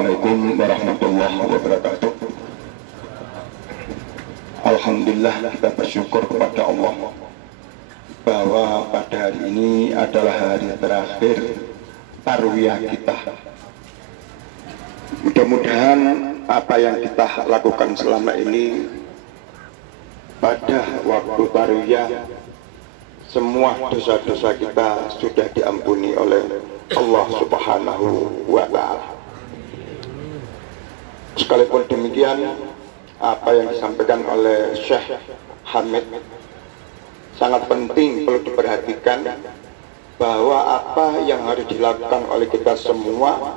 Assalamualaikum warahmatullahi wabarakatuh. Alhamdulillah, kita bersyukur kepada Allah bahwa pada hari ini adalah hari terakhir tarwiyah kita. Mudah-mudahan apa yang kita lakukan selama ini pada waktu tarwiyah, semua dosa-dosa kita sudah diampuni oleh Allah Subhanahu wa Ta'ala. Sekalipun demikian, apa yang disampaikan oleh Syekh Hamid sangat penting, perlu diperhatikan bahwa apa yang harus dilakukan oleh kita semua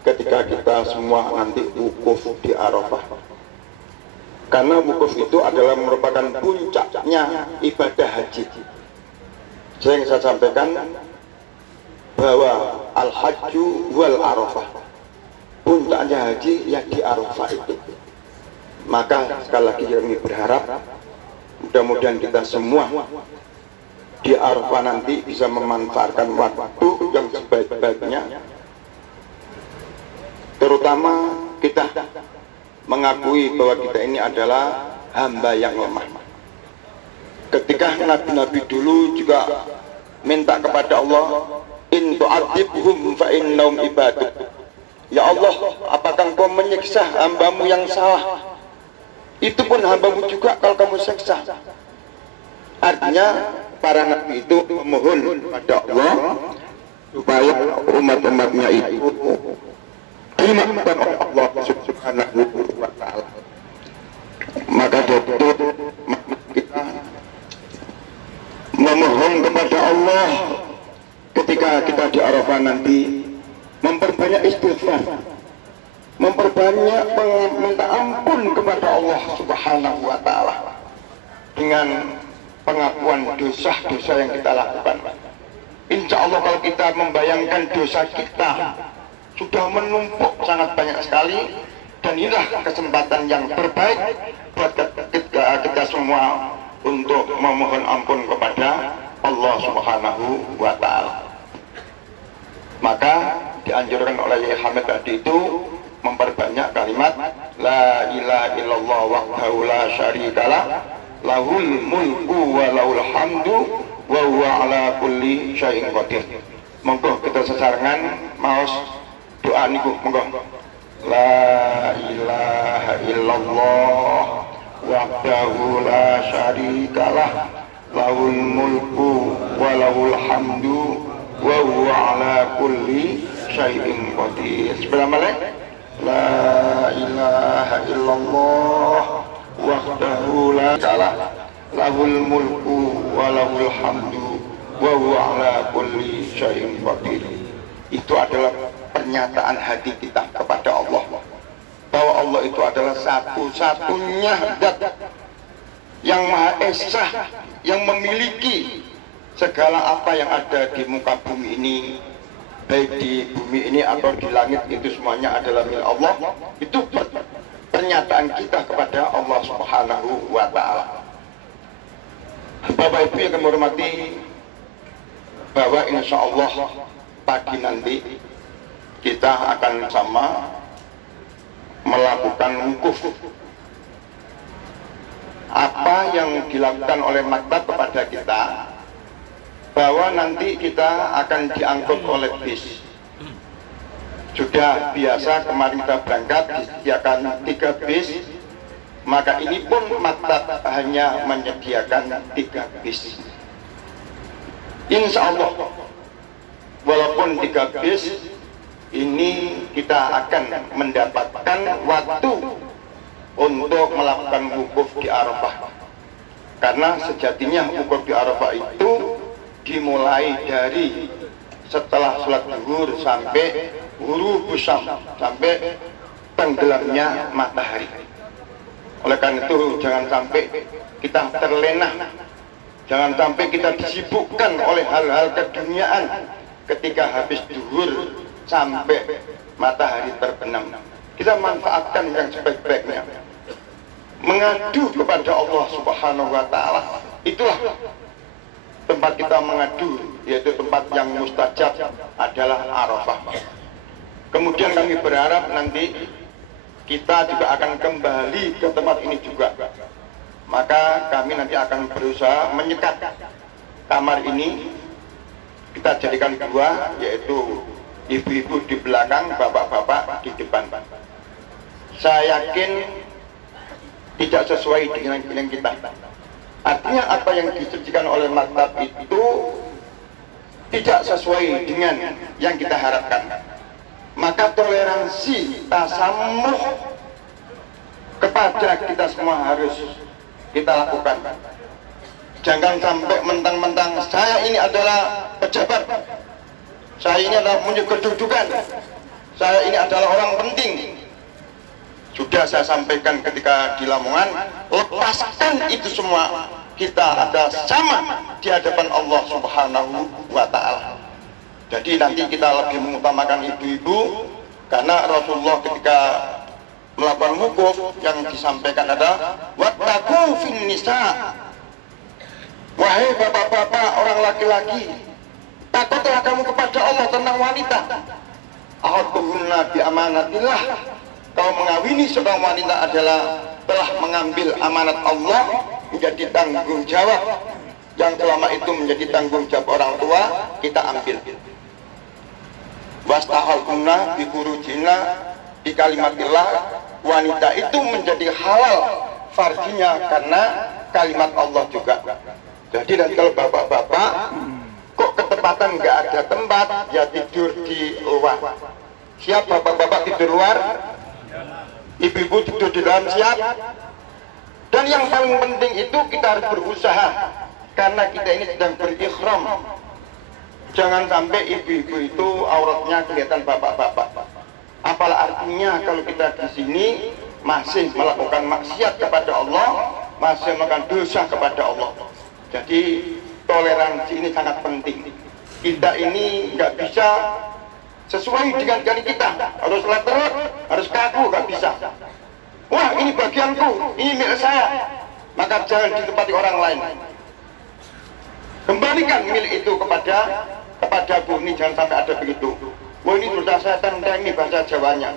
ketika kita semua nanti wukuf di Arafah. Karena wukuf itu adalah merupakan puncaknya ibadah haji. Saya sampaikan bahwa al-hajju wal arafah, puncaknya haji yang di Arafah itu. Maka sekali lagi kami berharap mudah-mudahan kita semua di Arafah nanti bisa memanfaatkan waktu yang sebaik-baiknya, terutama kita mengakui bahwa kita ini adalah hamba yang lemah. Ketika nabi-nabi dulu juga minta kepada Allah, in tu'adzibhum fa innahum ibaduk. Ya Allah, apakah engkau menyiksa hambamu yang salah? Itu pun hambamu juga kalau kamu siksa. Artinya para nabi itu memohon pada Allah supaya umat-umatnya itu dimaafkan oleh Allah Subhanahu wa Ta'ala. Maka itu kita memohon kepada Allah ketika kita di Arafah nanti, memperbanyak istighfar, memperbanyak meminta ampun kepada Allah Subhanahu wa Ta'ala dengan pengakuan dosa-dosa yang kita lakukan. Insya Allah kalau kita membayangkan dosa kita sudah menumpuk sangat banyak sekali, dan inilah kesempatan yang terbaik buat kita semua untuk memohon ampun kepada Allah Subhanahu wa Ta'ala. Maka dianjurkan oleh Syekh Hamid tadi itu memperbanyak kalimat la ilaha illallah wahdahu la syarikalah lahul mulku wa lahul hamdu wa huwa ala kulli syai'in qadir. Monggo kita sesarengan maos doa niku, monggo. La ilaha illallah wahdahu la syarikalah lahul mulku wa lahul hamdu wa huwa ala kulli syai'in qadir. Bismillahirrahmanirrahim. La ilaha illallah wahdahu la syarikalah lahul mulku wa lahul hamdu wa huwa ala kulli syai'in qadir. Itu adalah pernyataan hati kita kepada Allah bahwa Allah itu adalah satu-satunya zat yang Maha Esa, yang memiliki segala apa yang ada di muka bumi ini, baik di bumi ini atau di langit, itu semuanya adalah milik Allah. Itu pernyataan kita kepada Allah Subhanahu wa Ta'ala. Bapak Ibu yang kami hormati, bahwa insya Allah pagi nanti kita akan sama melakukan wukuf. Apa yang dilakukan oleh maktab kepada kita, bahwa nanti kita akan diangkut oleh bis. Sudah biasa kemarin kita berangkat disediakan 3 bis, maka ini pun maktab hanya menyediakan 3 bis. Insya Allah walaupun 3 bis ini kita akan mendapatkan waktu untuk melakukan wukuf di Arafah. Karena sejatinya wukuf di Arafah itu dimulai dari setelah sholat zuhur sampai ghurubus syams, sampai tenggelamnya matahari. Oleh karena itu jangan sampai kita terlena, jangan sampai kita disibukkan oleh hal-hal keduniaan ketika habis zuhur sampai matahari terbenam. Kita manfaatkan yang sebaik-baiknya, mengadu kepada Allah Subhanahu wa Ta'ala. Itulah tempat kita mengadu, yaitu tempat yang mustajab adalah Arafah. Kemudian kami berharap nanti kita juga akan kembali ke tempat ini juga. Maka kami nanti akan berusaha menyekat kamar ini, kita jadikan dua, yaitu ibu-ibu di belakang, bapak-bapak di depan. Saya yakin tidak sesuai dengan kita. Artinya apa yang disajikan oleh maktab itu tidak sesuai dengan yang kita harapkan. Maka toleransi, tasamuh kepada kita semua harus kita lakukan. Jangan sampai mentang-mentang saya ini adalah pejabat, saya ini adalah punya kedudukan, saya ini adalah orang penting. Sudah saya sampaikan ketika di Lamongan, lepaskan itu semua. Kita ada sama di hadapan Allah Subhanahu wa Ta'ala. Jadi nanti kita lebih mengutamakan ibu-ibu, karena Rasulullah ketika melakukan wukuf yang disampaikan ada wattaqu fin nisa. Wahai bapak-bapak, orang laki-laki, takutlah kamu kepada Allah tentang wanita. Ahadunna bi amanatillah. Kau mengawini seorang wanita adalah telah mengambil amanat Allah menjadi tanggung jawab yang selama itu menjadi tanggung jawab orang tua, kita ambil. Wastahalkunna bi furujina di kalimatillah, wanita itu menjadi halal farjinya karena kalimat Allah juga. Jadi dan kalau bapak-bapak kok ketepatan nggak ada tempat, ya tidur di luar. Siap bapak-bapak tidur luar? Ibu-ibu tidur di dalam, siap? Dan yang paling penting itu kita harus berusaha, karena kita ini sedang berikhram. Jangan sampai ibu-ibu itu auratnya kelihatan bapak-bapak. Apalah artinya kalau kita di sini masih melakukan maksiat kepada Allah, masih melakukan dosa kepada Allah. Jadi toleransi ini sangat penting. Kita ini nggak bisa sesuai dengan gani kita, harus leterot, harus kaku, nggak bisa. Wah, ini bagianku, ini milik saya, maka jangan ditempati orang lain. Kembalikan milik itu kepadaku, ini jangan sampai ada begitu. Wah, ini sudah saya tentengi bahasa Jawanya,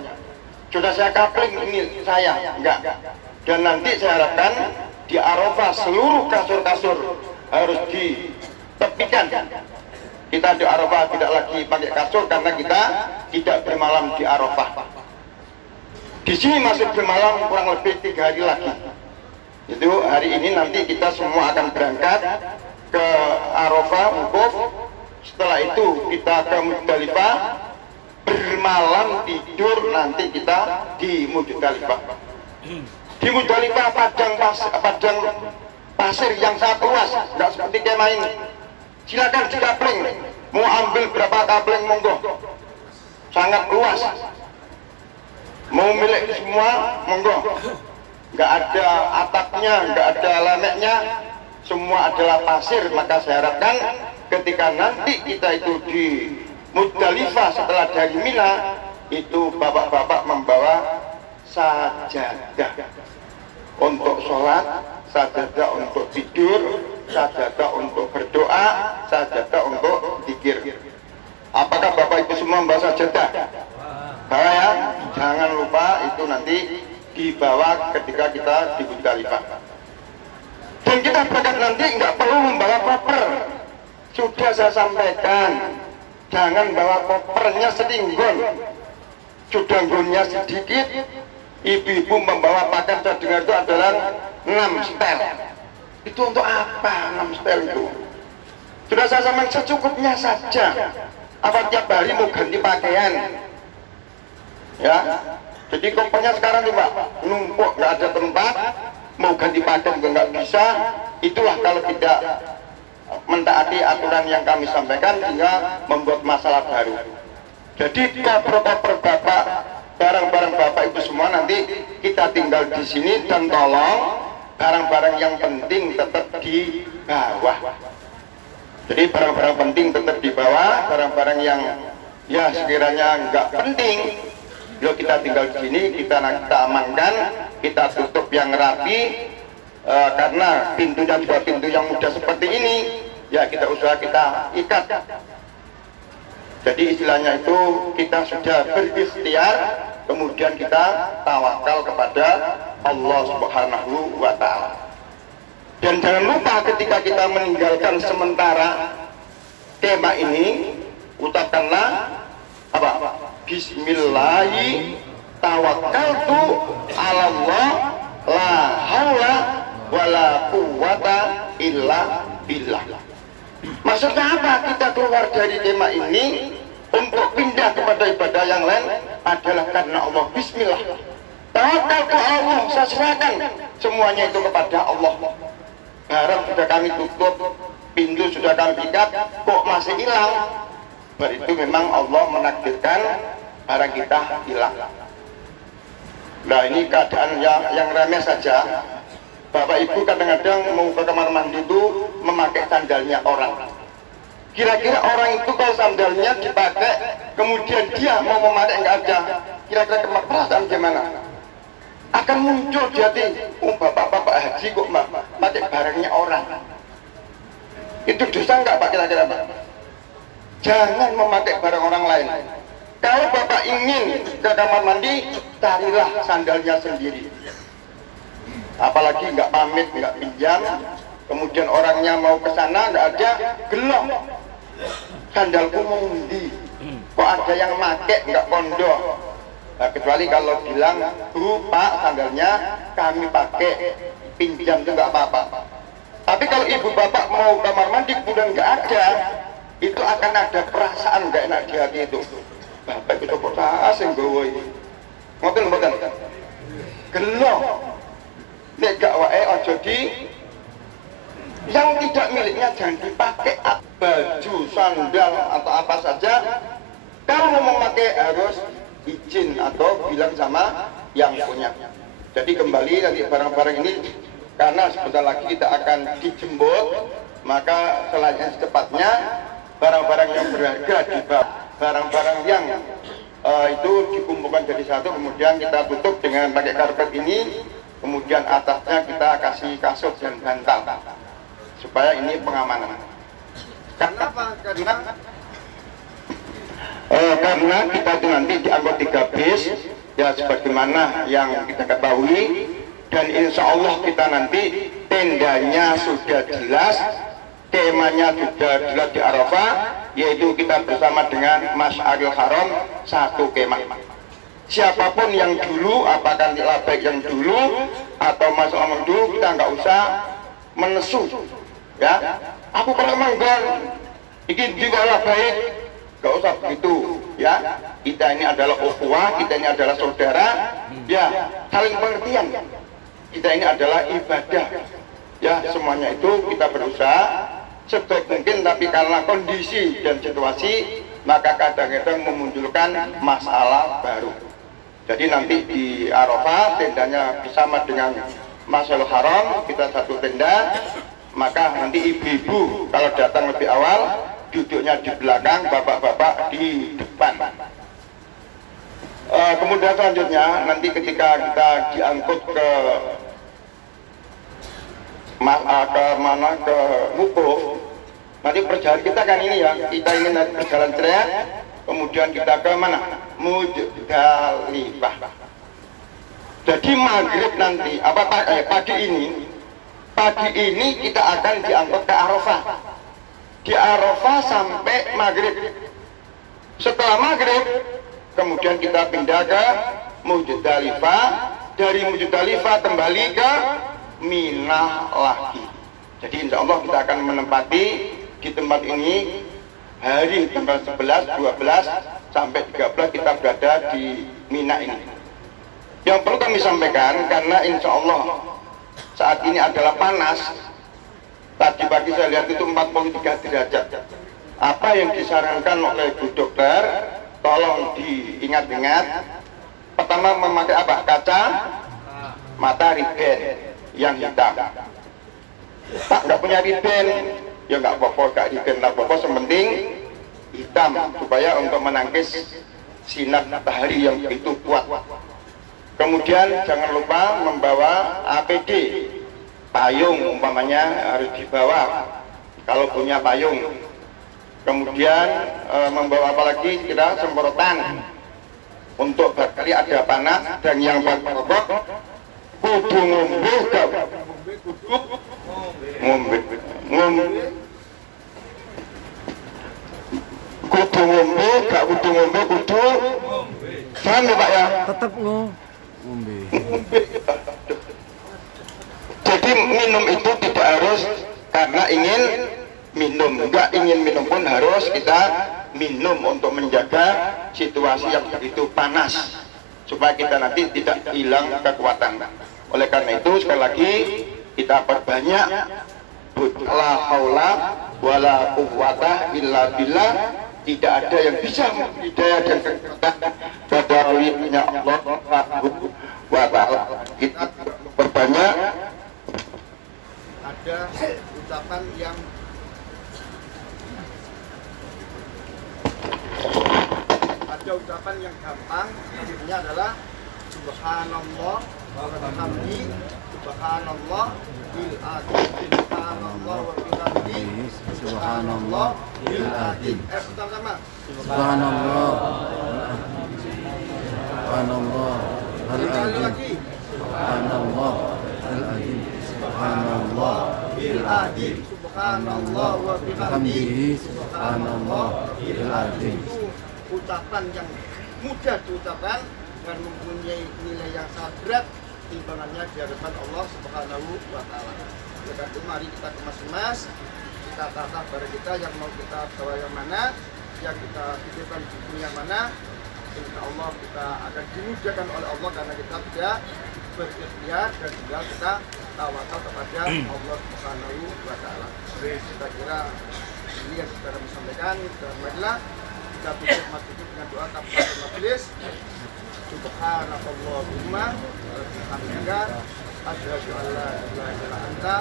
sudah saya kapling, ini saya, enggak. Dan nanti saya harapkan di Arafah seluruh kasur-kasur harus ditepikan. Kita di Arafah tidak lagi pakai kasur karena kita tidak bermalam di Arafah. Di sini masih bermalam kurang lebih 3 hari lagi. Itu hari ini nanti kita semua akan berangkat ke Arafah wukuf. Setelah itu kita ke Muzdalifah, bermalam tidur, nanti kita di Muzdalifah. Di Muzdalifah padang pasir yang sangat luas, nggak seperti kemah ini. Silakan dikapling, mau ambil berapa kapling monggo, sangat luas, mau milik semua monggo, nggak ada atapnya, nggak ada lameknya, semua adalah pasir. Maka saya harapkan ketika nanti kita itu di Muzdalifah setelah dari Mina, itu bapak-bapak membawa sajadah untuk sholat, sajadah untuk tidur, sajadah untuk berdoa, sajadah untuk zikir. Apakah bapak ibu semua membawa sajadah? Bawa ya, jangan lupa itu nanti dibawa ketika kita di Muzdalifah. Dan kita berangkat nanti nggak perlu membawa koper. Sudah saya sampaikan, jangan bawa kopernya setinggon, cudanggonnya sedikit. Ibu-ibu membawa pakaian saya dengar itu adalah 6 setel. Itu untuk apa 6 setel itu? Sudah saya sampaikan secukupnya saja. Apa tiap hari mau ganti pakaian? Ya, jadi kopernya sekarang nih Pak, numpuk, nggak ada tempat, mau ganti pakaian juga nggak bisa. Itulah kalau tidak mentaati aturan yang kami sampaikan, sehingga membuat masalah baru. Jadi koper-koper bapak, barang-barang bapak itu semua nanti kita tinggal di sini, dan tolong barang-barang yang penting tetap di bawah. Jadi barang-barang penting tetap di bawah, barang-barang yang ya sekiranya nggak penting, yuk kita tinggal di sini, kita amankan, kita tutup yang rapi. Karena pintunya juga pintu yang mudah seperti ini, ya kita usaha kita ikat. Jadi istilahnya itu kita sudah berikhtiar, kemudian kita tawakal kepada Allah Subhanahu wa Ta'ala. Dan jangan lupa ketika kita meninggalkan sementara tema ini, ucapkanlah apa? Bismillahi tawakkaltu ala Allah la haula wala quwwata illa billah. Maksudnya apa? Kita keluar dari tema ini untuk pindah kepada ibadah yang lain adalah karena Allah. Bismillah. Tawakal ke Allah, saya serahkan semuanya itu kepada Allah. Barang sudah kami tutup, pintu sudah kami ikat, kok masih hilang? Berarti memang Allah menakdirkan barang kita hilang. Nah, ini keadaan yang remeh saja. Bapak Ibu kadang-kadang mau ke kamar mandi itu memakai sandalnya orang. Kira-kira orang itu kalau sandalnya dipakai, kemudian dia mau memakai nggak ada, kira-kira perasaan gimana? Akan muncul jadi, oh bapak-bapak haji kok pakai barangnya orang. Itu dosa nggak Pak kira-kira Pak? Jangan memakai barang orang lain. Kalau Bapak ingin ke kamar mandi, carilah sandalnya sendiri. Apalagi nggak pamit, nggak pinjam, kemudian orangnya mau ke sana nggak ada, gelap. Sandalku mau undi, kok ada yang make nggak pondok. Nah, kecuali kalau bilang, Bu Pak sandalnya kami pakai, pinjam itu nggak apa-apa. Tapi kalau ibu bapak mau kamar mandi kemudian nggak ada, itu akan ada perasaan nggak enak di hati itu. Bapak itu kok asing gue, ngoten gelap. Nek gak wae aja di yang tidak miliknya jangan dipakai. Baju, sandal atau apa saja, kalau mau memakai harus izin atau bilang sama yang punya. Jadi kembali nanti barang-barang ini karena sebentar lagi kita akan dijemput, maka secepatnya barang-barang yang berharga dibawa, barang-barang yang itu dikumpulkan jadi satu, kemudian kita tutup dengan pakai karpet ini. Kemudian atasnya kita kasih kasut dan bantal supaya ini pengamanan. Karena kita itu nanti diangkut 3 bis ya sebagaimana yang kita ketahui, dan insya Allah kita nanti tendanya sudah jelas, temanya sudah jelas di Arafah, yaitu kita bersama dengan Masyarul Haram satu kemah. Siapapun yang dulu, apakah baik yang dulu atau Mas Omong dulu, kita nggak usah menesu, ya. Aku pernah manggon, ini diwalah baik, nggak usah begitu, ya. Kita ini adalah ukhuwah, kita ini adalah saudara, ya. Saling pengertian. Kita ini adalah ibadah, ya. Semuanya itu kita berusaha sebaik mungkin, tapi karena kondisi dan situasi, maka kadang-kadang memunculkan masalah baru. Jadi nanti di Arafah tendanya bersama dengan Masyarul Haram, kita satu tenda, maka nanti ibu-ibu kalau datang lebih awal duduknya di belakang, bapak-bapak di depan. Kemudian selanjutnya nanti ketika kita diangkut ke Wukuf, nanti perjalanan kita kan ini ya, kita ingin berjalan ceria, kemudian kita ke mana? Muzdalifah. Jadi maghrib nanti, pagi ini kita akan diangkut ke Arafah. Di Arafah sampai maghrib. Setelah maghrib, kemudian kita pindah ke Muzdalifah. Dari Muzdalifah kembali ke Mina lagi. Jadi insya Allah kita akan menempati di tempat ini hari tanggal 11, 12 sampai 13 kita berada di Mina ini. Yang perlu kami sampaikan, karena insya Allah saat ini adalah panas. Tadi pagi saya lihat itu 43 derajat. Apa yang disarankan oleh Bu Dokter, tolong diingat-ingat. Pertama memakai apa? Kaca mata riben yang hitam. Pak nggak punya riben, ya nggak apa-apa, nggak riben, nggak apa-apa, sementing hitam supaya untuk menangkis sinar matahari yang begitu kuat. Kemudian jangan lupa membawa APD, payung umpamanya harus dibawa kalau punya payung. Kemudian membawa apa lagi? Kita semprotan untuk barangkali ada panas dan yang berkorok kudu ngombe gak ngombe kudu ngombe gak kudu ngombe kudu paham ya Pak ya? Tetap ngombe. Jadi minum itu tidak harus karena ingin minum, enggak ingin minum pun harus kita minum untuk menjaga situasi yang begitu panas supaya kita nanti tidak hilang kekuatan. Oleh karena itu sekali lagi kita perbanyak la haula wala quwwata illa billah. Tidak ada yang bisa hidayah dan kekuatan kecuali Allah Subhanahu wa ta'ala. Kita perbanyak ada ucapan yang gampang, artinya adalah subhanallah wa bihamdi, subhanallah bil adil, subhanallah wa bihamdi, subhanallah bil adil. Pertama-tama Subhanallah. Subhanallah. sekali lagi Subhanallah. Al-Azim. Subhanallah. bil adil, subhanallah wa bihamdi, Subhanallah. Al-Azim. itu ucapan yang mudah diucapkan dan mempunyai nilai yang sangat berat timbangannya di hadapan Allah Subhanahu wa ta'ala. Oleh karena itu mari kita kemas-kemas, kita tata barang kita yang mau kita bawa yang mana, yang kita titipkan di dunia mana. Insya Allah kita akan dimudahkan oleh Allah karena kita tidak berikhtiar dan tinggal kita tawakal kepada Allah Subhanahu wa ta'ala. Kita kira ini yang kita kami sampaikan dan marilah kita tutup masjid dengan doa kafaratul majelis. Subhanallahumma wa bihamdika asyhadu an la ilaha illa anta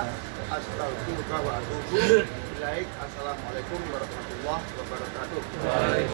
astaghfiruka wa atubu ilaik. Assalamualaikum warahmatullahi wabarakatuh.